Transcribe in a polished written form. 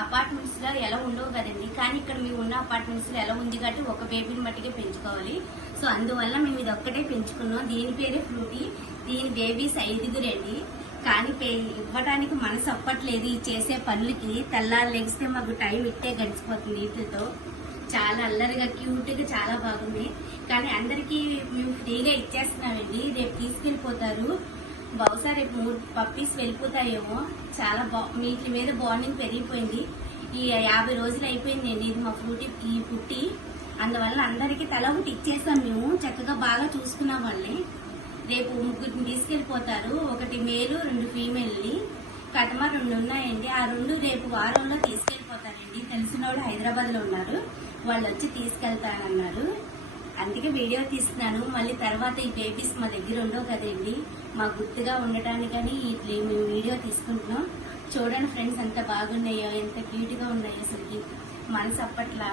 Apartments లో ఎలా ఉండవు కదండి. కానీ ఇక్కడ మేము ఉన్న అపార్ట్మెంట్స్ లో ఎలా ఉంది కాబట్టి ఒక బేబీని మట్టిగా పెంచుకోవాలి. సో అందువల్ల మేము ఇది ఒక్కటే పెంచుకున్నాం. దీని పేరే ఫ్రూటీ. దీని బేబీస్ 5 కానీ ఇవ్వడానికి మనసు అప్పట్లేదు. ఈ చేసే పనులకి తెల్లారు లెగిస్తే మాకు టైం ఇట్టే గడిచిపోతుంది. వీటితో చాలా అల్లరిగా క్యూట్ గా చాలా బాగుంది. కానీ అందరికీ మేము ఫ్రీగా ఇచ్చేస్తున్నామండి. రేపు తీసుకెళ్లిపోతారు. బహుశా రేపు 3 పప్పీస్ వెళ్ళిపోతాయేమో. చాలా వీటి మీద బాండింగ్ పెరిగిపోయింది. ఈ 50 రోజులు అయిపోయిందండి ఇది మా ఫ్రూటీ ఈ పుట్టి. అందువల్ల అందరికీ తల ఒకటి ఇచ్చేస్తాం. మేము చక్కగా బాగా చూసుకున్నాం వాళ్ళని. రేపు 3 తీసుకెళ్లిపోతారు. 1 మేలు 2 ఫీమేల్ని. కటమ 2 ఉన్నాయండి. ఆ 2 రేపు వారంలో తీసుకెళ్లిపోతారండి. తెలిసిన వాళ్ళు హైదరాబాద్ లో ఉన్నారు. వాళ్ళు వచ్చి తీసుకెళ్తానన్నారు. అందుకే వీడియో తీస్తున్నాను. మళ్ళీ తర్వాత ఈ బేబీస్ మా దగ్గర ఉండవు కదండి. మా గుర్తుగా ఉండటానికని మేము వీడియో తీసుకుంటున్నాం. చూడండి ఫ్రెండ్స్ ఎంత బాగున్నాయో, ఎంత క్యూట్ గా ఉన్నాయో. అసలుకి మనసు అప్పట్లా